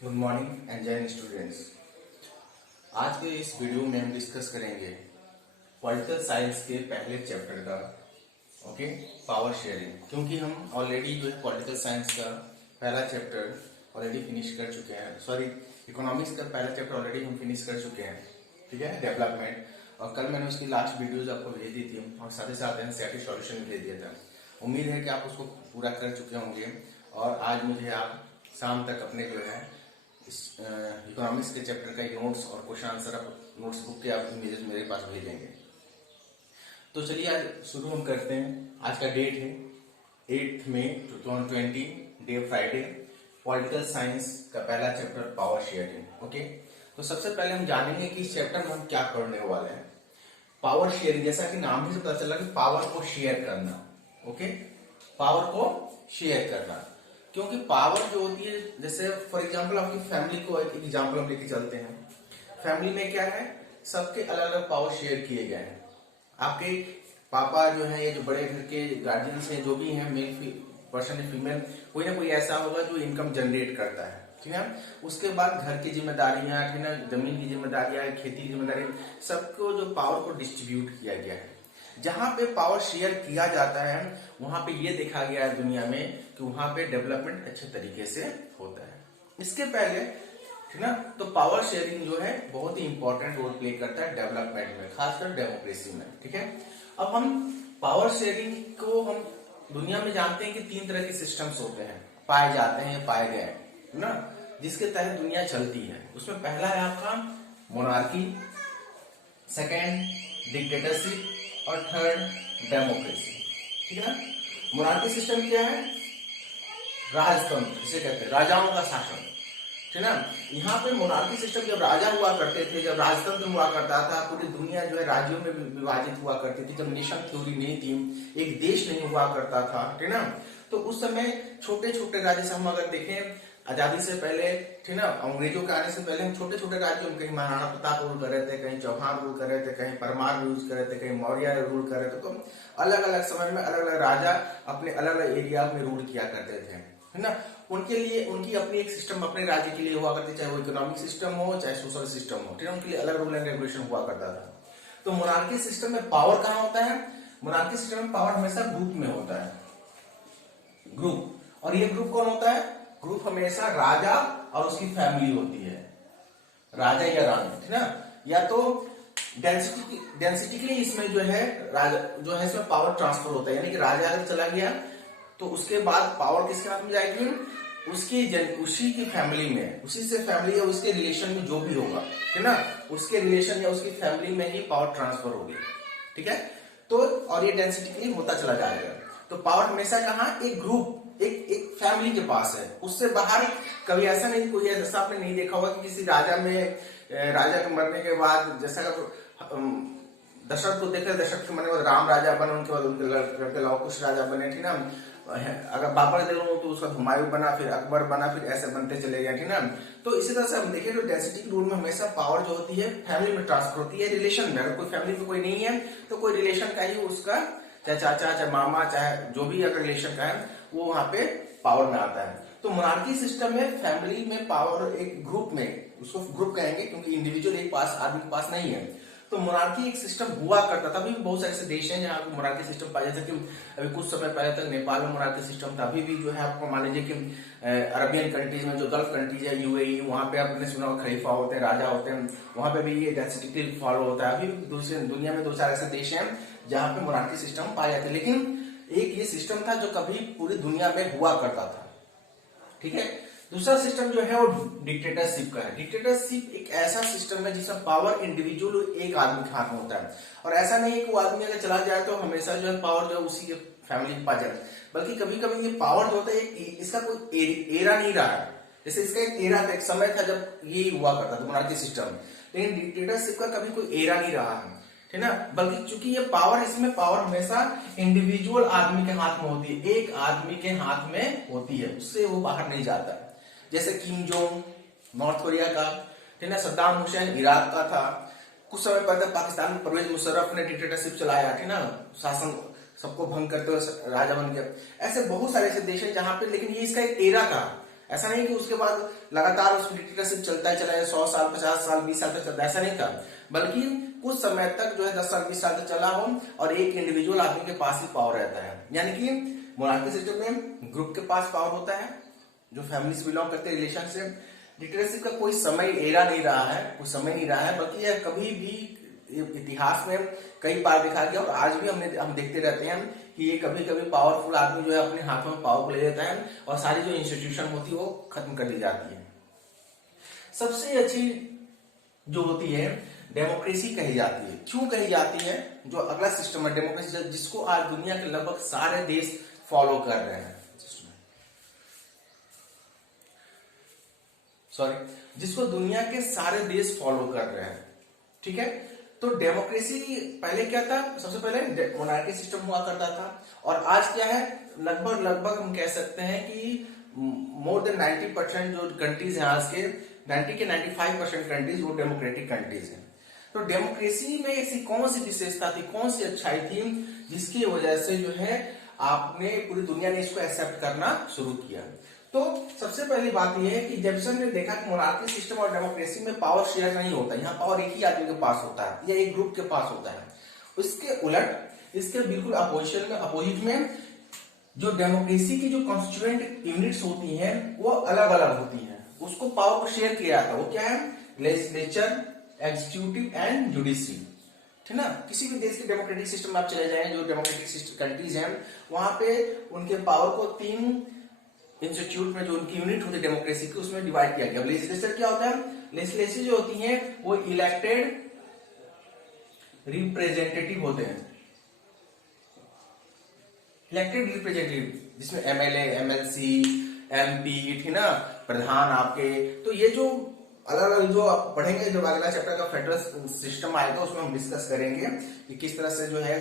Good morning and जय students. आज के इस वीडियो में हम डिस्कस करेंगे पॉलिटिकल साइंस के पहले चैप्टर का पावर शेयरिंग। क्योंकि हम ऑलरेडी जो है पॉलिटिकल साइंस का पहला चैप्टर ऑलरेडी फिनिश कर चुके हैं। सॉरी, इकोनॉमिक्स का पहला चैप्टर ऑलरेडी हम फिनिश कर चुके हैं, ठीक है, डेवलपमेंट। और कल मैंने उसकी लास्ट वीडियोज आपको भेज दी थी और साथ ही साथ एनसीईआरटी सॉल्यूशन भी भेज दिया था। उम्मीद है कि आप उसको पूरा कर चुके होंगे और आज मुझे आप शाम तक अपने जो है इकोनॉमिक्स के चैप्टर का नोट्स और क्वेश्चन आंसर आप नोट्स बुक के आप इमेजेस मेरे पास भेजेंगे। तो चलिए आज शुरू हम करते हैं। आज का डेट है 8 मई 2020, डे फ्राइडे। पॉलिटिकल साइंस का पहला चैप्टर पावर शेयरिंग। ओके, तो सबसे पहले हम जानेंगे कि इस चैप्टर में हम क्या करने वाले हैं। पावर शेयरिंग, जैसा कि नाम ही से पता चला कि पावर को शेयर करना। ओके, पावर को शेयर करना, क्योंकि पावर जो होती है, जैसे फॉर एग्जांपल आपकी फैमिली को एक एग्जांपल हम लेके चलते हैं। फैमिली में क्या है, सबके अलग अलग पावर शेयर किए गए हैं। आपके पापा जो है, ये जो बड़े घर के गार्जियंस हैं, जो भी हैं, मेल पर्सन है, फीमेल, कोई ना कोई ऐसा होगा जो इनकम जनरेट करता है, ठीक है। उसके बाद घर की जिम्मेदारियां, ठीक है, जमीन की जिम्मेदारियां, खेती की जिम्मेदारी, सबको जो पावर को डिस्ट्रीब्यूट किया गया है। जहां पे पावर शेयर किया जाता है वहां पे ये देखा गया है दुनिया में कि वहां पे डेवलपमेंट अच्छे तरीके से होता है। इसके पहले, ठीक ना, तो पावर शेयरिंग जो है बहुत ही इंपॉर्टेंट रोल प्ले करता है डेवलपमेंट में, खासकर डेमोक्रेसी में, ठीक है। अब हम पावर शेयरिंग को हम दुनिया में जानते हैं कि 3 तरह के सिस्टम्स होते हैं, पाए जाते हैं, पाए गए, है ना, जिसके तहत दुनिया चलती है। उसमें पहला है आपका मोनार्की, सेकेंड डिक्टेटरशिप और थर्ड डेमोक्रेसी, ठीक है ना। मोनार्की सिस्टम क्या है? राजतंत्र, जिसे कहते हैं राजाओं का शासन, ठीक है ना। यहाँ पे मोनार्की सिस्टम जब राजा हुआ करते थे, जब राजतंत्र हुआ करता था, पूरी दुनिया जो है राज्यों में विभाजित हुआ करती थी, जब नेशन थ्योरी नहीं थी, एक देश नहीं हुआ करता था, ठीक है ना। तो उस समय छोटे छोटे राज्य से हम अगर देखें, आजादी से पहले, ठीक ना, अंग्रेजों के आने से पहले हम छोटे छोटे राज्यों में कहीं महाराणा प्रताप रूल कर रहे थे, कहीं चौहान रूल कर रहे थे, कहीं परमार रूल कर रहे थे, कहीं मौर्य रूल कर रहे थे। तो अलग अलग समय में अलग अलग राजा अपने अलग अलग एरिया में रूल किया करते थे, है ना। उनके लिए उनकी अपनी एक सिस्टम अपने राज्य के लिए हुआ करती, चाहे वो इकोनॉमिक सिस्टम हो चाहे सोशल सिस्टम हो, ठीक है, उनके लिए अलग रूल एंड रेगुलेशन हुआ करता था। तो मोनार्की सिस्टम में पावर कहाँ होता है? मोनार्की सिस्टम में पावर हमेशा ग्रुप में होता है, ग्रुप। और ये ग्रुप कौन होता है? ग्रुप हमेशा राजा और उसकी फैमिली होती है, राजा या रानी, ठीक ना। या तो डेंसिटिकली इसमें जो है राजा जो है इसमें पावर ट्रांसफर होता है, यानी कि राजा अगर चला गया तो उसके बाद पावर किसके हाथ में जाएगी? उसी की फैमिली में, उसी से फैमिली या उसके रिलेशन में जो भी होगा, ठीक ना, उसके रिलेशन या उसकी फैमिली में ही पावर ट्रांसफर होगी, ठीक है। तो और ये डेंसिटिकली होता चला जाएगा। तो पावर हमेशा कहाँ? एक ग्रुप, एक फैमिली के पास है, उससे बाहर कभी ऐसा नहीं, कोई ऐसा आपने नहीं देखा होगा कि किसी राजा राजा के मरने के बाद, जैसा दशरथ को देखा, दशरथ के मरने के बाद राम राजा बने, उनके बाद उनके लड़के लव कुश राजा बने, ठीक ना। अगर बाबर देख लो तो उसका हुमायूं बना, फिर अकबर बना, फिर ऐसे बनते चले गए, ठीक ना। तो इसी तरह से हम देखें तो डेंसिटी रूल में हमेशा पावर जो होती है फैमिली में ट्रांसफर होती है, रिलेशन में। अगर कोई फैमिली में कोई नहीं है तो कोई रिलेशन का ही उसका, चाहे चाचा, चाहे मामा, चाहे जो भी अगर रिलेशन का है, वो वहां पे पावर में आता है। तो मोनार्की सिस्टम में फैमिली में पावर एक ग्रुप में, उसको ग्रुप कहेंगे क्योंकि इंडिविजुअल एक पास आदमी के पास नहीं है। तो मोनार्की एक सिस्टम हुआ करता था। अभी भी बहुत सारे ऐसे देश हैं जहाँ मोनार्की सिस्टम पाया जाता है। अभी कुछ समय पहले तक नेपाल में मोनार्की सिस्टम था। अभी भी जो है आपको मान लीजिए कि अरबियन कंट्रीज में, जो गल्फ कंट्रीज है, यूएई, वहां पे आपने सुना खलीफा होते हैं, राजा होते हैं, वहां पे भी ये डेंसिटी फॉलो होता है। अभी दूसरे दुनिया में 2-4 ऐसे देश हैं जहां पे मोनार्की सिस्टम पाए जाते हैं। लेकिन एक ये सिस्टम था जो कभी पूरी दुनिया में हुआ करता था, ठीक है। दूसरा सिस्टम जो है वो डिक्टेटरशिप का है। डिक्टेटरशिप एक ऐसा सिस्टम है जिसमें पावर इंडिविजुअल एक आदमी के हाथ में होता है। और ऐसा नहीं है कि वो आदमी अगर चला जाए तो हमेशा जो है पावर जो है उसी के फैमिली के पास जाए, बल्कि कभी कभी ये पावर जो होता है इसका कोई एरा नहीं रहा है। जैसे इसका एक एरा था, एक समय था जब ये हुआ करता था मोनार्की सिस्टम, लेकिन डिक्टेटरशिप का कभी कोई एरा नहीं रहा है, ठीक ना। बल्कि चूंकि ये पावर, इसमें पावर हमेशा इंडिविजुअल आदमी के हाथ में होती है, एक आदमी के हाथ में होती है, उससे वो बाहर नहीं जाता। जैसे किम जोंग नॉर्थ कोरिया का, ठीक ना, सद्दाम हुसैन इराक का था, कुछ समय पहले पाकिस्तान में परवेज मुशर्रफ ने डिक्टेटरशिप चलाया, ठीक ना, शासन सबको भंग करते हुए राजा बन गया। ऐसे बहुत सारे ऐसे देश हैं जहां पे, लेकिन ये इसका एक एरा था, ऐसा नहीं कि उसके बाद लगातार उस डिक्टेटरशिप चलता है चला है, 100 साल 50 साल 20 साल तक चलता है, ऐसा नहीं था, बल्कि कुछ समय तक जो है 10 साल 20 साल तक चला हो और एक इंडिविजुअल आदमी के पास ही पावर रहता है। यानी कि मोनार्की सिस्टम में ग्रुप के पास पावर होता है जो फैमिली से बिलोंग करते हैं, रिलेशन से। डिक्टेटरशिप का कोई समय एरा नहीं रहा है, कोई समय नहीं रहा है, बल्कि यह कभी भी इतिहास में कई बार देखा गया और आज भी हम देखते रहते हैं कि ये कभी कभी पावरफुल आदमी जो है अपने हाथों में पावर को ले लेता है और सारी जो इंस्टीट्यूशन होती है वो खत्म कर दी जाती है। सबसे अच्छी जो होती है डेमोक्रेसी कही जाती है। क्यों कही जाती है? जो अगला सिस्टम है डेमोक्रेसी, जिसको आज दुनिया के लगभग सारे देश फॉलो कर रहे हैं, जिसको दुनिया के सारे देश फॉलो कर रहे हैं, ठीक है। तो डेमोक्रेसी पहले क्या था? सबसे पहले मोनार्की सिस्टम हुआ करता था और आज क्या है, लगभग हम कह सकते हैं कि मोर देन 90% जो कंट्रीज हैं आज के 90 के 95% कंट्रीज वो डेमोक्रेटिक कंट्रीज हैं। तो डेमोक्रेसी में ऐसी कौन सी विशेषता थी, कौन सी अच्छाई थी जिसकी वजह से जो है आपने पूरी दुनिया ने इसको एक्सेप्ट करना शुरू किया? तो सबसे पहली बात यह है कि जेफरसन ने देखा कि मोनार्की सिस्टम और डेमोक्रेसी में पावर शेयर नहीं होता, यहाँ पावर एक ही आदमी के पास होता है या एक ग्रुप के पास होता है। उसके उलट इसके बिल्कुल अपोजिट में जो डेमोक्रेसी की जो कॉन्स्टिट्यूएंट यूनिट्स होती हैं वो अलग अलग होती हैं, उसको पावर को शेयर किया जाता है। वो क्या है? लेजिस्लेचर, एग्जीक्यूटिव एंड जुडिशरी, ठीक ना। किसी भी देश के डेमोक्रेटिक सिस्टम में आप चले जाएं, जो डेमोक्रेटिक कंट्रीज हैं वहां पे उनके पावर को 3 इंस्टीट्यूट में जो उनकी यूनिट होती है डेमोक्रेसी की उसमें डिवाइड किया गया। लेजिस्लेचर क्या होता है? लेजिस्लेचर जो होती है वो इलेक्टेड रिप्रेजेंटेटिव होते हैं, इलेक्टेड रिप्रेजेंटेटिव, जिसमें एमएलए, एमएलसी, एमपी, ठीक ना, प्रधान आपके। तो ये जो अलग अलग जो आप पढ़ेंगे, जब अगला चैप्टर का फेडरल सिस्टम आएगा उसमें हम डिस्कस करेंगे कि किस तरह से जो है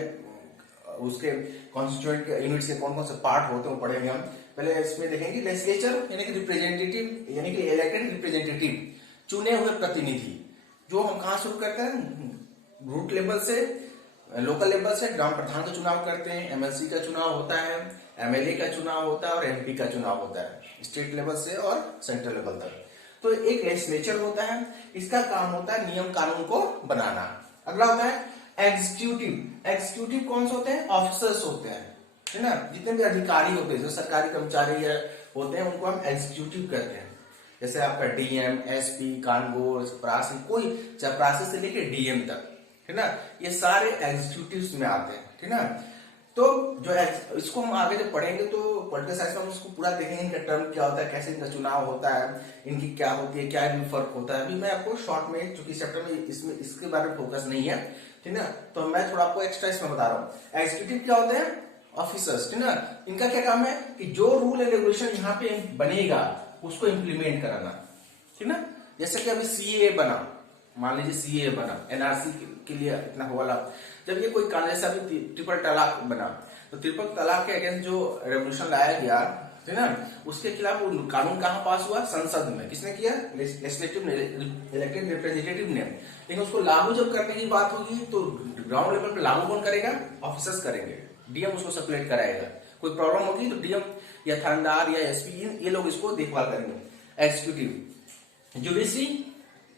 उसके कॉन्स्टिट्यूएंट यूनिट से कौन कौन से पार्ट होते हैं वो पढ़ेंगे हम। पहले इसमें देखेंगे लेजिस्लेचर यानी कि रिप्रेजेंटेटिव, यानी कि इलेक्टेड रिप्रेजेंटेटिव, चुने हुए प्रतिनिधि, जो हम कहां शुरू करते हैं? रूट लेवल से, लोकल लेवल से ग्राम प्रधान का चुनाव करते हैं, एमएलसी का चुनाव होता है, एमएलए का चुनाव होता है और एमपी का चुनाव होता है, स्टेट लेवल से और सेंट्रल लेवल तक। तो एक लेजिस्लेचर होता है, इसका काम होता है नियम कानून को बनाना। अगला होता है एग्जीक्यूटिव। एग्जीक्यूटिव कौन से होते हैं? ऑफिसर्स होते हैं, है ना। जितने भी अधिकारी होते हैं, जो सरकारी कर्मचारी होते हैं उनको हम एग्जीक्यूटिव कहते हैं। जैसे आपका डीएम, एसपी, कानूनगो, चपरासी, कोई चपरासी से लेकर डीएम तक, है ना, ये सारे एग्जीक्यूटिव्स में आते हैं, ठीक ना। तो जो है इसको हम आगे जब पढ़ेंगे तो पॉलिटिकल साइंस में हम उसको पूरा देखेंगे, इनका टर्म क्या होता है, कैसे इनका चुनाव होता है, इनकी क्या होती है, क्या इनमें फर्क होता है। अभी मैं आपको शॉर्ट में, चूंकि चैप्टर में इसमें इसके बारे में फोकस नहीं है, ठीक ना, तो मैं थोड़ा आपको एक्स्ट्रा इसमें बता रहा हूँ। एग्जीक्यूटिव क्या होते हैं? ऑफिसर्स, ठीक ना। इनका क्या काम है कि जो रूल एंड रेगुलेशन यहाँ पे बनेगा उसको इम्प्लीमेंट कराना, ठीक ना। जैसे कि अभी सीए बना, मान लीजिए सीए बना, एनआरसी के लिए इतना हुआ, जब ये कोई कानून, जैसे अभी ट्रिपल तलाक बना, तो ट्रिपल तलाक के अगेंस्ट जो रेवोल्यूशन लाया गया, ठीक ना, उसके खिलाफ कानून कहाँ पास हुआ? संसद में। किसने किया? लेजिस्लेटिव ने, इलेक्टेड रिप्रेजेंटेटिव ने। लेकिन उसको लागू जब करने की बात होगी तो ग्राउंड लेवल पे लागू कौन करेगा? ऑफिसर्स करेंगे, डीएम उसको सर्कुलेट कराएगा। कोई प्रॉब्लम होगी तो डीएम या थानेदार या एसपी, ये लोग इसको देखभाल करेंगे। एग्जीक्यूटिव। जुडिशरी,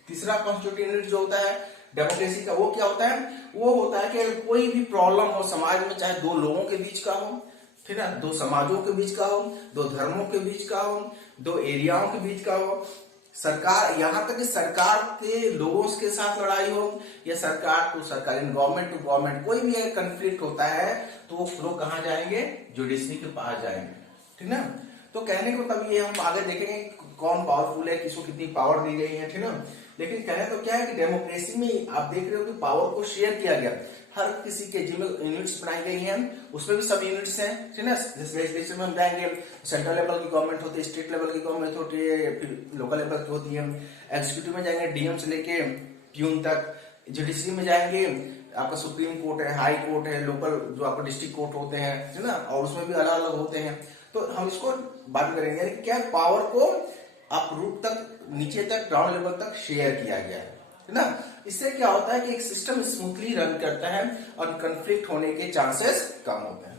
तीसरा कॉन्स्टिट्यूटिव यूनिट जो होता है डेमोक्रेसी का, वो क्या होता है? वो होता है कि कोई भी प्रॉब्लम हो समाज में, चाहे दो लोगों के बीच का हो, ठीक है, दो समाजों के बीच का हो, दो धर्मों के बीच का हो, दो एरियाओं के बीच का हो, सरकार, यहां तक कि सरकार के लोगों के साथ लड़ाई हो या सरकार टू सरकार, गवर्नमेंट टू गवर्नमेंट, कोई भी अगर कंफ्लिक्ट होता है तो वो लोग कहां जाएंगे? जुडिशरी के पास जाएंगे, ठीक ना। तो कहने को तब ये हम आगे देखेंगे कौन पावरफुल है, किसको कितनी पावर दी गई है, ठीक ना। लेकिन कहने तो क्या है कि डेमोक्रेसी में आप देख रहे हो कि पावर को शेयर किया गया, हर किसी के जिम्मे यूनिट्स बनाई गई हैं, उसमें भी सब यूनिट्स हैं, ठीक है। लेजिस्लेचर में हम जाएंगे, सेंट्रल लेवल की गवर्नमेंट होती है, स्टेट लेवल की गवर्नमेंट होती है, फिर लोकल लेवल की होती है। एग्जीक्यूटिव में जाएंगे डीएम से लेके प्यून तक। जुडिशरी में जाएंगे, आपका सुप्रीम कोर्ट है, हाई कोर्ट है, लोकल जो आपका डिस्ट्रिक्ट कोर्ट होते हैं, है ना, और उसमें भी अलग अलग होते हैं। तो हम इसको बात करेंगे क्या पावर को आप रूट तक, नीचे तक, ग्राउंड लेवल तक शेयर किया गया है ना। इससे क्या होता है कि एक सिस्टम स्मूथली रन करता है और कंफ्लिक्ट होने के चांसेस कम होते हैं।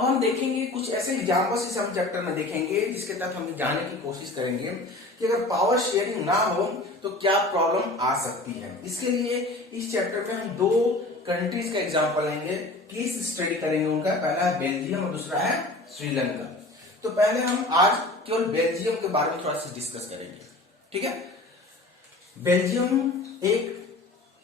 अब हम देखेंगे कुछ ऐसे एग्जाम्पल्स इस हम चैप्टर में देखेंगे जिसके तहत हम जानने की कोशिश करेंगे कि अगर पावर शेयरिंग ना हो तो क्या प्रॉब्लम आ सकती है। इसके लिए इस चैप्टर में हम 2 कंट्रीज का एग्जाम्पल लेंगे, केस स्टडी करेंगे उनका। पहला है बेल्जियम और दूसरा है श्रीलंका। तो पहले हम आज केवल बेल्जियम के बारे में थोड़ा सा डिस्कस करेंगे, ठीक है। बेल्जियम एक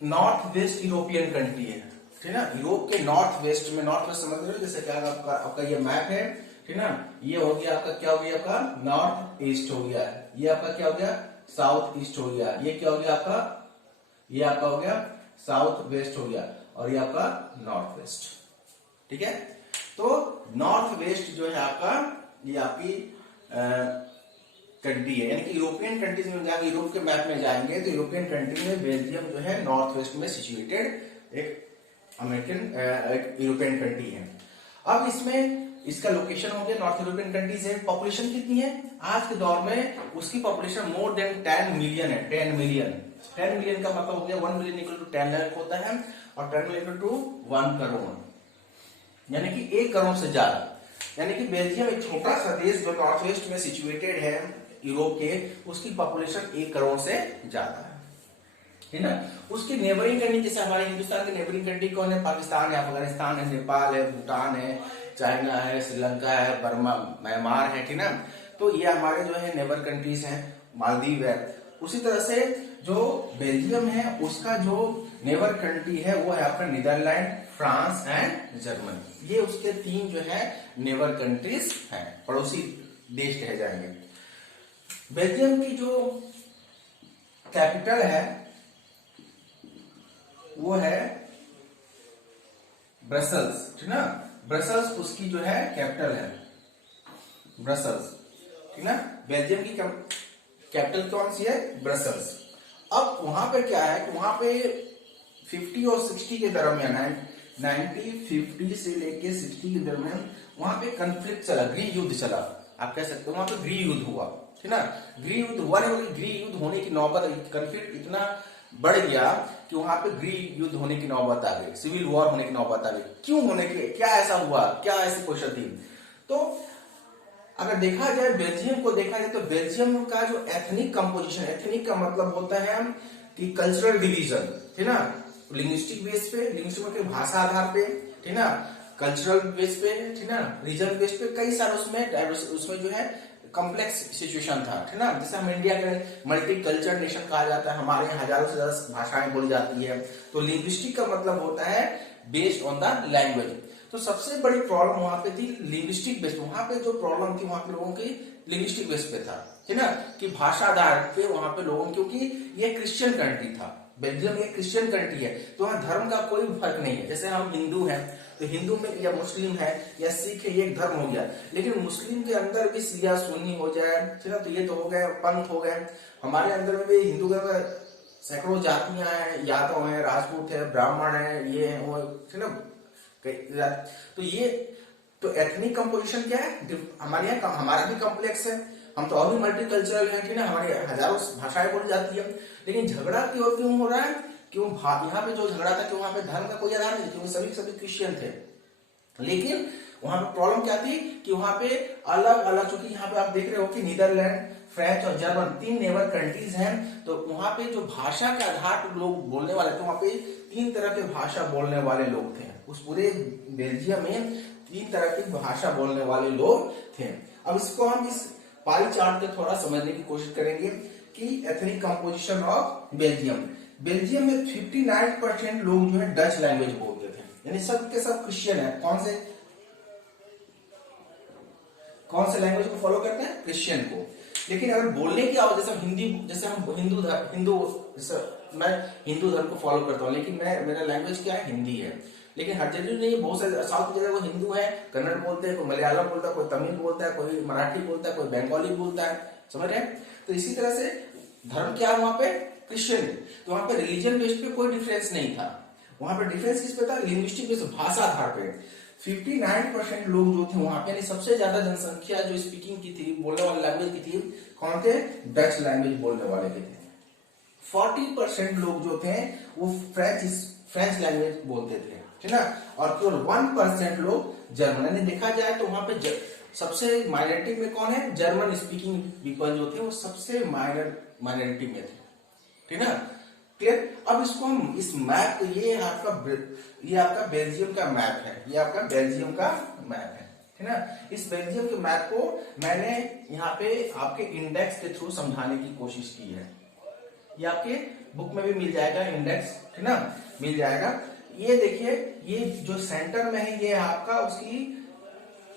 नॉर्थ वेस्ट यूरोपियन कंट्री है, ठीक है ना। यूरोप के नॉर्थ वेस्ट में, नॉर्थ वेस्ट समझ रहे हो, जैसे क्या आपका ये मैप है, ठीक है ना। ये हो गया आपका, क्या हो गया आपका नॉर्थ ईस्ट हो गया, ये आपका क्या हो गया साउथ ईस्ट हो गया, ये क्या हो गया आपका, ये आपका हो गया साउथ वेस्ट हो गया, और ये आपका नॉर्थ वेस्ट, ठीक है। तो नॉर्थ वेस्ट जो है आपका, ये आपकी कंट्री है, यानी कि यूरोपियन कंट्रीज में जाकर यूरोप के मैप में जाएंगे तो यूरोपियन कंट्री में बेल्जियम जो है नॉर्थ वेस्ट में सिचुएटेड एक अमेरिकन एक यूरोपियन कंट्री है। अब इसमें इसका लोकेशन हो गया नॉर्थ यूरोपियन कंट्रीज है। पॉपुलेशन कितनी है आज के दौर में, उसकी पॉपुलेशन मोर देन 10 मिलियन है। 10 मिलियन, 10 मिलियन का मतलब हो गया 1 मिलियन इक्वल टू 10 लाख होता है, और 10 मिलियन इक्वल टू 1 करोड़, यानी कि 1 करोड़ से ज्यादा। यानी कि बेल्जियम एक छोटा सा देश जो नॉर्थ वेस्ट में सिचुएटेड है यूरोप के, उसकी पॉपुलेशन 1 करोड़ से ज्यादा है ना। उसकी नेबरिंग कंट्री, जैसे हमारे हिंदुस्तान की नेबरिंग कंट्री कौन है, पाकिस्तान है, अफगानिस्तान है, नेपाल है, भूटान है, चाइना है, श्रीलंका है, बर्मा, म्यांमार है, ठीक ना। तो ये हमारे जो है नेबर कंट्रीज हैं, मालदीव है। उसी तरह से जो बेल्जियम है उसका जो नेबर कंट्री है वो है आपका नीदरलैंड, फ्रांस एंड जर्मनी। ये उसके 3 जो है नेबर कंट्रीज हैं, पड़ोसी देश कहे जाएंगे। बेल्जियम की जो कैपिटल है वो है ब्रसल्स, ठीक ना। ब्रसल्स उसकी जो है कैपिटल है, ब्रसल्स, ठीक ना। बेल्जियम की कैपिटल कौन सी है, ब्रसल्स। अब वहां पे क्या है कि वहां पे 50 और 60 के दरमियान है, 50 से लेके 60 के दरमियान वहां पे कंफ्लिक्ट चला, गृह युद्ध चला, आप कह सकते हो। वहां पे गृह युद्ध हुआ, ठीक ना। गृह युद्ध हुआ नहीं, बल्कि गृह युद्ध होने की नौबत, कंफ्लिक्ट इतना बढ़ गया कि वहां पे गृह युद्ध होने की नौबत आ गई, सिविल वॉर होने की नौबत आ गई। क्यों होने की, क्या ऐसा हुआ, क्या ऐसी क्वेश्चन थी। तो अगर देखा जाए, बेल्जियम को देखा जाए तो बेल्जियम का जो एथनिक कंपोजिशन, एथनिक का मतलब होता है कि कल्चरल डिवीजन, ठीक ना। लिंग्विस्टिक बेस पे, लिंग्विस्टिक के भाषा आधार पे, ठीक ना, कल्चरल बेस पे, ठीक ना, रीजन बेस पे, कई सारे उसमें जो है कॉम्प्लेक्स सिचुएशन था, ठीक ना। जैसे हम इंडिया के मल्टी कल्चर नेशन कहा जाता है, हमारे यहाँ हजारों से ज्यादा भाषाएं बोली जाती है। तो लिंग्विस्टिक का मतलब होता है बेस्ड ऑन द लैंग्वेज। तो सबसे बड़ी प्रॉब्लम वहां पे थी लिंग्विस्टिक बेस, वहां पे जो प्रॉब्लम थी वहां पे लोगों की लिंग्विस्टिक बेस पे था, ठीक ना, कि भाषा आधार पे वहां पे लोगों, क्योंकि ये क्रिश्चियन कंट्री था, बेल्जियम एक क्रिश्चियन कंट्री है, तो वहां धर्म का कोई फर्क नहीं है। जैसे हम हिंदू हैं तो हिंदू में या मुस्लिम है या सिख है, ये एक धर्म हो गया, लेकिन मुस्लिम के अंदर भी शिया सुन्नी हो जाए, ठीक ना, तो ये तो हो गए पंथ हो गए। हमारे अंदर में भी हिंदू के सैकड़ों जातियां हैं, यादव है, राजपूत है, ब्राह्मण है, ये है वो, ठीक ना। तो ये तो एथनिक कंपोजिशन क्या है, हमारे यहाँ हमारा भी कॉम्प्लेक्स है, हम तो और भी मल्टी कल्चरल है, ठीक ना, हमारे हजारों भाषाएं बोली जाती है। लेकिन झगड़ा क्यों हो रहा है, क्यों यहाँ पे जो झगड़ा था कि वहां पे धर्म का कोई आधार नहीं, क्योंकि सभी क्रिश्चियन थे। लेकिन वहां पे प्रॉब्लम क्या थी कि वहां पे अलग अलग, चूंकि यहाँ पे आप देख रहे हो कि नीदरलैंड, फ्रेंच और जर्मन 3 नेबर कंट्रीज हैं, तो वहां पे जो भाषा के आधार पर लोग बोलने वाले थे, वहां पे 3 तरह के भाषा बोलने वाले लोग थे। उस पूरे बेल्जियम में 3 तरह की भाषा बोलने वाले लोग थे। अब इसको हम इस पाई चार्ट को थोड़ा समझने की कोशिश करेंगे कि ethnic composition of Belgium. Belgium में 59% लोग जो है डच लैंग्वेज बोलते थे, यानी सब के सब क्रिश्चियन है। कौन से लैंग्वेज को फॉलो करते हैं, क्रिश्चियन को। लेकिन अगर बोलने की आवाज, जैसे हम मैं हिंदू धर्म को फॉलो करता हूँ, लेकिन मेरा लैंग्वेज क्या है, हिंदी है। लेकिन हर जगह नहीं, बहुत सारे साउथ की जगह वो हिंदू है, कन्नड़ बोलते हैं, कोई मलयालम बोलता है, कोई तमिल बोलता है, कोई मराठी बोलता है, कोई बंगाली बोलता है, समझ रहे हैं। तो इसी तरह से धर्म क्या है वहां पे, क्रिश्चियन। तो वहां पे रिलीजन बेस्ड पे कोई डिफरेंस नहीं था, वहां पे डिफरेंस किस पे था, लिंग्विस्टिक बेस्ड, भाषा आधार पे। 59% लोग जो थे वहां पे, सबसे ज्यादा जनसंख्या जो स्पीकिंग की थी, बोलने वाले लैंग्वेज की थी, कौन थे, डच लैंग्वेज बोलने वाले के थे। 40% लोग जो थे वो फ्रेंच लैंग्वेज बोलते थे, ठीक है ना, और केवल 1% लोग जर्मन। यानी देखा जाए तो वहां पे सबसे माइनॉरिटी में कौन है, जर्मन स्पीकिंग पीपल जो थे वो सबसे माइनॉरिटी में थे, ठीक है ना, क्लियर। अब इसको हम इस मैप, ये आपका बेल्जियम का मैप है, ये आपका बेल्जियम का मैप है, ठीक है ना। इस बेल्जियम के मैप को मैंने यहाँ पे आपके इंडेक्स के थ्रू समझाने की कोशिश की है। ये आपके बुक में भी मिल जाएगा इंडेक्स, ठीक ना, मिल जाएगा। ये देखिए, ये जो सेंटर में है ये आपका उसकी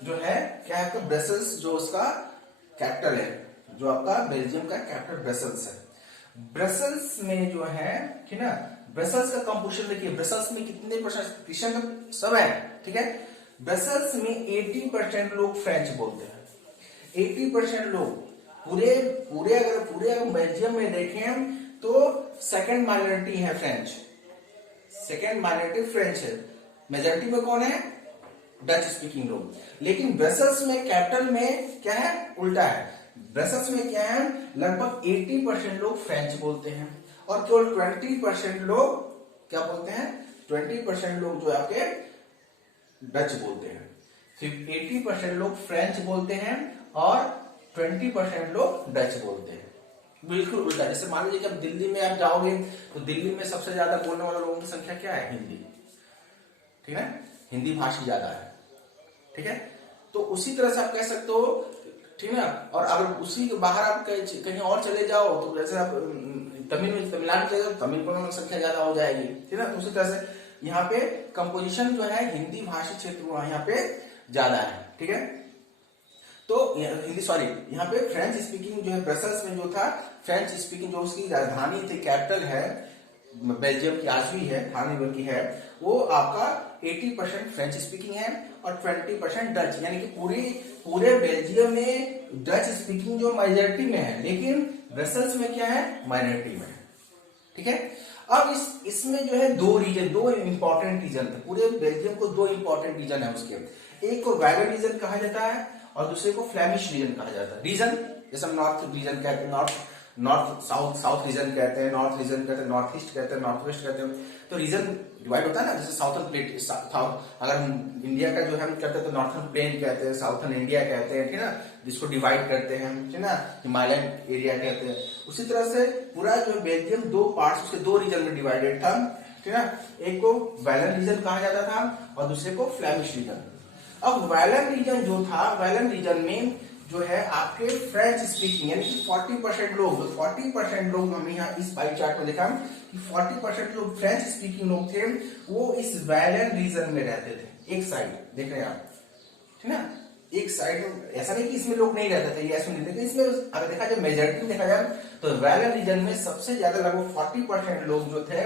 जो है क्या है, तो ब्रसेल्स जो उसका कैपिटल है, जो आपका बेल्जियम का कैपिटल ब्रसेल्स है। ब्रसेल्स में जो है, ठीक ना, ब्रसेल्स का कंपोजिशन देखिए, ब्रसेल्स में कितने प्रतिशत सब है, ठीक है। ब्रसेल्स में 80% लोग फ्रेंच बोलते हैं, 80% लोग। पूरे बेल्जियम में देखें तो सेकंड माइनॉरिटी है फ्रेंच, सेकंड माइनॉरिटी फ्रेंच है, मेजॉरिटी में कौन है, डच स्पीकिंग लोग। लेकिन ब्रसेल्स में कैपिटल में क्या है, उल्टा है। ब्रसेल्स में क्या है, लगभग 80% लोग फ्रेंच बोलते हैं और केवल 20% लोग क्या बोलते हैं, 20% लोग जो आपके डच बोलते हैं। सिर्फ 80% लोग फ्रेंच बोलते हैं और 20% लोग डच बोलते हैं। बिल्कुल उल्टा। जैसे मान लीजिए कि अब दिल्ली में आप जाओगे तो दिल्ली में सबसे ज्यादा बोलने वाले लोगों की संख्या क्या है, हिंदी, ठीक है, हिंदी भाषी ज्यादा है, ठीक है। तो उसी तरह से आप कह सकते हो, ठीक है ना। और अगर उसी के बाहर आप कहीं और चले जाओ तो जैसे आप तमिलनाडु चले जाओ, तमिल बोलने वालों की संख्या ज्यादा हो जाएगी, ठीक है ना। तो उसी तरह से यहाँ पे कंपोजिशन जो है हिंदी भाषी क्षेत्र यहाँ पे ज्यादा है, ठीक है। तो हिंदी, सॉरी, यहाँ पे फ्रेंच स्पीकिंग जो है ब्रसेल्स में जो था, फ्रेंच स्पीकिंग जो उसकी राजधानी थी, कैपिटल है बेल्जियम की, आज भी है, हानिवर की है, वो आपका 80% फ्रेंच स्पीकिंग है और 20% डच। यानी कि पूरे बेल्जियम में डच स्पीकिंग जो मेजॉरिटी में है, लेकिन ब्रसेल्स में क्या है, माइनॉरिटी में है, ठीक है। अब इसमें जो है दो इंपॉर्टेंट रीजन थे, पूरे बेल्जियम को दो इंपॉर्टेंट रीजन है उसके। एक को वैलन रीजन कहा जाता है और दूसरे को फ्लेमिश रीजन कहा जाता है। रीजन जैसे हम नॉर्थ रीजन कहते हैं, नॉर्थ साउथ रीजन कहते हैं, नॉर्थ रीजन कहते हैं, नॉर्थ ईस्ट कहते हैं, नॉर्थ वेस्ट कहते हैं। तो रीजन डिवाइड होता है ना, जैसे साउथर्न प्लेट, अगर हम इंडिया का जो हम कहते हैं तो नॉर्थर्न प्लेन कहते हैं, साउथर्न इंडिया कहते हैं, ठीक है ना, जिसको डिवाइड करते हैं, ठीक है ना, हिमालयन एरिया कहते हैं। उसी तरह से पूरा जो बेल्जियम दो पार्ट्स, उसके दो रीजन में डिवाइडेड था, ठीक है ना। एक को वैलन रीजन कहा जाता था और दूसरे को फ्लेमिश रीजन। अब वैलन रीजन जो था, वैलन रीजन में जो है आपके फ्रेंच स्पीकिंग, यानी कि 40% लोग, 40% लोग हमने यहाँ इस पाई चार्ट में देखा कि 40% जो फ्रेंच स्पीकिंग लोग थे वो इस वैलन रीजन में रहते थे। एक साइड देख रहे हैं आप, ठीक ना, एक साइड में। ऐसा नहीं कि इसमें लोग नहीं रहते थे, ऐसा नहीं, लेकिन इसमें अगर देखा जाए मेजॉरिटी देखा जाए तो वैलन रीजन में सबसे ज्यादा लगभग 40% लोग जो थे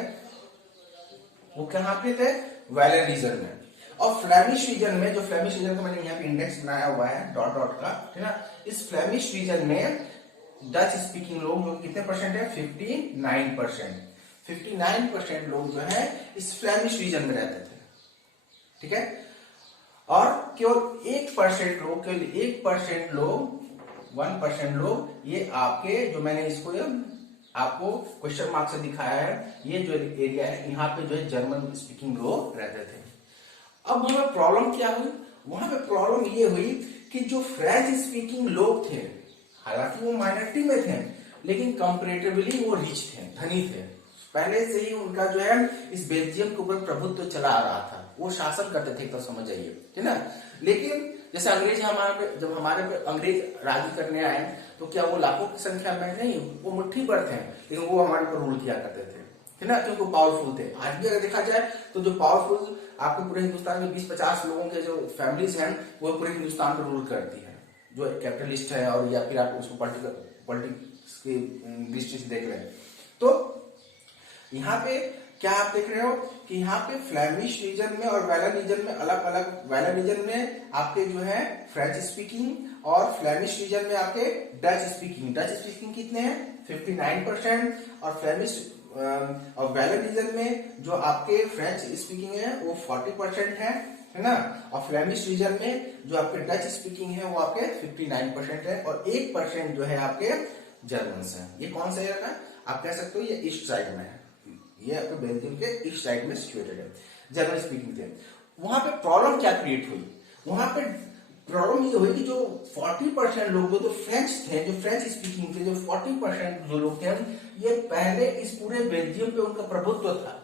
वो कहाँ पे थे, वैलन रीजन में। और फ्लेमिश रीजन में, जो फ्लेमिश रीजन का मैंने यहाँ पे इंडेक्स बनाया हुआ है डॉट डॉट का, ठीक ना, इस फ्लेमिश रीजन में डच स्पीकिंग लोग जो कितने परसेंट है, 59%। 59% लोग जो है इस फ्लेमिश रीजन में रहते थे, ठीक है। और केवल 1% लोग, केवल 1% लोग, 1% लोग ये आपके, जो मैंने इसको आपको क्वेश्चन मार्क से दिखाया है, ये जो एरिया है यहाँ पे जो है जर्मन स्पीकिंग लोग रहते थे। अब वहां पे प्रॉब्लम क्या हुई, वहां पे प्रॉब्लम ये हुई कि जो फ्रेंच स्पीकिंग लोग थे, हालांकि वो माइनॉरिटी में थे, लेकिन कंपैरेटिवली वो रिच थे, धनी थे। पहले से ही उनका जो है इस बेल्जियम के ऊपर प्रभुत्व चला आ रहा था, वो शासन करते थे, तो समझ जाइए, ठीक ना। लेकिन जैसे अंग्रेज जब हमारे पे अंग्रेज राज करने आए तो क्या वो लाखों की संख्या में नहीं, वो मुट्ठी भर थे, लेकिन वो हमारे ऊपर रूल किया करते थे, ठीक ना, क्योंकि पावरफुल थे। आज भी अगर देखा जाए तो जो पावरफुल आपको पूरे हिंदुस्तान में 20-50 लोगों के जो फैमिलीज हैं वो पूरे हिंदुस्तान पर रूल करती है, जो कैपिटलिस्ट है, और या फिर आप उसको पॉलिटिक्स की दृष्टि से देख रहे हैं। तो यहाँ पे क्या आप देख रहे हो कि यहाँ पे फ्लेमिश रीजन में और वैलन रीजन में अलग अलग, वैलन रीजन में आपके जो है फ्रेंच स्पीकिंग और फ्लेमिश रीजन में आपके डच स्पीकिंग कितने हैं, 59%। और फ्लेमिश और वैलन रीजन में जो आपके फ्रेंच स्पीकिंग है वो 40% है ना, और फ्लेमिश रीजन में जो आपके डच स्पीकिंग है वो आपके 59% है, और 1% जो है आपके जर्मन है। ये कौन सा एरिया है, आप कह सकते हो ये ईस्ट साइड में है, ये आपके बेल्जियम के ईस्ट साइड में सिचुएटेड है। जर्मन स्पीकिंग थे। वहां पे प्रॉब्लम क्या क्रिएट हुई, वहां पे प्रॉब्लम ये हुई कि जो 40% लोग जो फ्रेंच थे, जो फ्रेंच स्पीकिंग थे, जो 40% जो लोग थे, ये पहले इस पूरे बेल्जियम पे उनका प्रभुत्व था,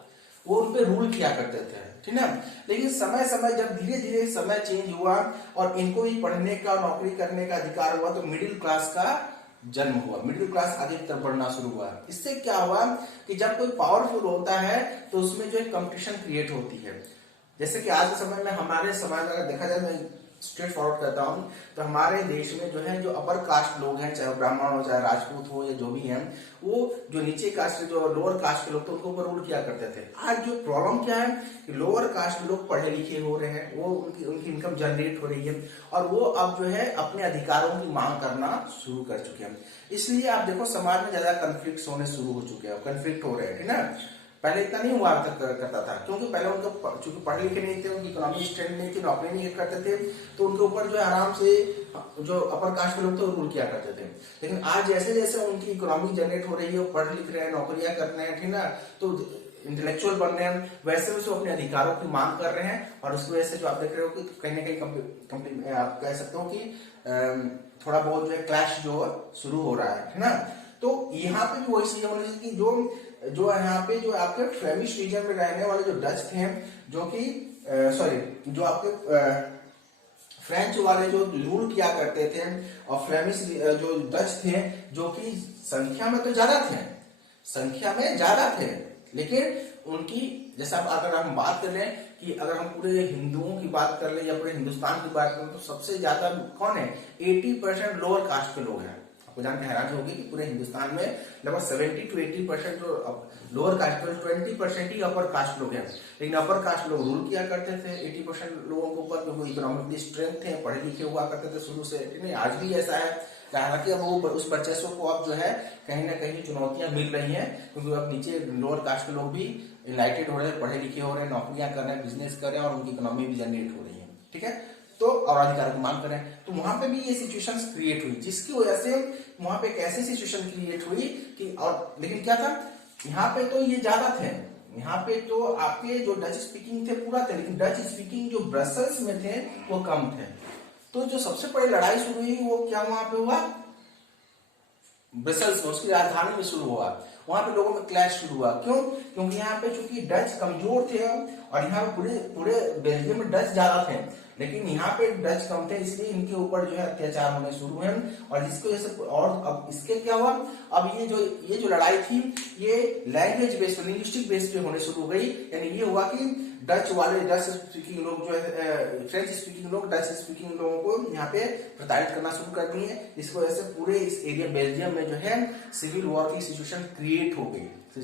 वो उन पे रूल किया करते थे, ठीक है। लेकिन समय समय जब धीरे धीरे समय चेंज हुआ और इनको भी पढ़ने का, नौकरी करने का अधिकार हुआ, तो मिडिल क्लास का जन्म हुआ, मिडिल क्लास आगे की तरफ बढ़ना शुरू हुआ। इससे क्या हुआ कि जब कोई पावरफुल होता है तो उसमें जो है कंपटीशन क्रिएट होती है। जैसे कि आज के समय में हमारे समाज में अगर देखा जाए, मैं स्ट्रेट फॉरवर्ड करता हूं, तो हमारे देश में जो है जो अपर कास्ट लोग हैं, चाहे ब्राह्मण हो, चाहे राजपूत हो, या जो भी हैं, वो जो नीचे कास्ट, जो लोअर कास्ट के लोग थे, उनको ऊपर रूल किया करते थे। आज जो प्रॉब्लम क्या है कि लोअर कास्ट लोग पढ़े लिखे हो रहे हैं, वो उनकी इनकम जनरेट हो रही है, और वो अब जो है अपने अधिकारों की मांग करना शुरू कर चुके हैं। इसलिए आप देखो समाज में ज्यादा कन्फ्लिक्ट होने शुरू हो चुके हैं, कन्फ्लिक्ट हो रहे हैं, ठीक ना। पहले इतना नहीं हुआ करता था, क्योंकि पहले उनको चूंकि पढ़े लिखे नहीं थे, उनकी इकोनॉमिक स्ट्रेंथ नहीं थी, नौकरी नहीं करते थे, तो उनके ऊपर जो आराम से जो अपर कास्ट के लोग थे रूल किया करते थे। लेकिन आज जैसे जैसे उनकी इकोनॉमी जनरेट हो रही है, पढ़ लिख रहे हैं, नौकरियां कर रहे हैं, ठीक ना, तो इंटेलेक्चुअल बन रहे हैं, वैसे वैसे अपने अधिकारों की मांग कर रहे हैं, और उसकी वजह से जो आप देख रहे हो कि कहीं ना कहीं आप कह सकते हो कि थोड़ा बहुत जो है क्लैश जो शुरू हो रहा है ना। तो यहाँ पे भी वही चीज होनी चाहिए कि जो यहाँ पे जो आपके फ्लेमिश रीजन में रहने वाले जो डच थे, जो कि सॉरी जो आपके फ्रेंच वाले जो रूल किया करते थे, और फ्लेमिश जो डच थे, जो कि संख्या में तो ज्यादा थे, संख्या में ज्यादा थे, लेकिन उनकी जैसा अगर हम बात कर लें कि अगर हम पूरे हिंदुओं की बात कर ले या पूरे हिंदुस्तान की बात करें, तो सबसे ज्यादा कौन है, 80% लोअर कास्ट के लोग हैं। आपको जान के हैरानी होगी कि पूरे हिंदुस्तान में लगभग 70 to 80% जो लोअर कास्ट, 20% ही अपर कास्ट लोग हैं। लेकिन अपर कास्ट लोग रूल किया करते थे 80% लोगों के ऊपर, क्योंकि इकोनॉमिकली स्ट्रेंथ थे, पढ़े लिखे हुआ करते थे शुरू से, ठीक है। आज भी ऐसा है, हालांकि अब वो उस वर्चस्व को अब जो है कहीं ना कहीं चुनौतियां मिल रही हैं, क्योंकि अब नीचे लोअर कास्ट के लोग भी इनलाइटेड हो रहे हैं, पढ़े लिखे हो रहे हैं, नौकरियां कर रहे हैं, बिजनेस कर रहे हैं, और उनकी इकोनॉमी भी जनरेट हो रही है, ठीक है। तो और अधिकार की मांग करें, तो वहां पे भी ये सिचुएशंस क्रिएट हुई, जिसकी वजह से वहां पे कैसी सिचुएशन क्रिएट हुई कि, और लेकिन क्या था, यहाँ पे तो ये ज्यादा थे, यहाँ पे तो आपके जो डच स्पीकिंग थे पूरा थे, लेकिन डच स्पीकिंग जो ब्रसल्स में थे वो कम थे। तो जो सबसे बड़ी लड़ाई शुरू हुई वो क्या वहां पे हुआ, ब्रसल्स में, उसकी राजधानी में शुरू हुआ। वहां पे लोगों में क्लैश शुरू हुआ, क्यों, क्योंकि यहाँ पे चूंकि डच कमजोर थे, और यहाँ पे पूरे पूरे बेल्जियम में डच ज्यादा थे, लेकिन यहाँ पे डच कम थे, इसलिए इनके ऊपर जो है अत्याचार होने शुरू हुए, और जिसकी वजह से, और अब इसके क्या हुआ, अब ये जो लड़ाई थी, ये लैंग्वेज बेस्ड, लिंग्विस्टिक बेस्ड पे होने शुरू हो गई। यानी ये हुआ कि डच वाले, डच स्पीकिंग लोग जो है, फ्रेंच स्पीकिंग लोग डच स्पीकिंग लोगों को यहाँ पे प्रताड़ित करना शुरू कर दिए। इसकी वजह से पूरे इस एरिया बेल्जियम में जो है सिविल वॉर की सिचुएशन क्रिएट हो गई।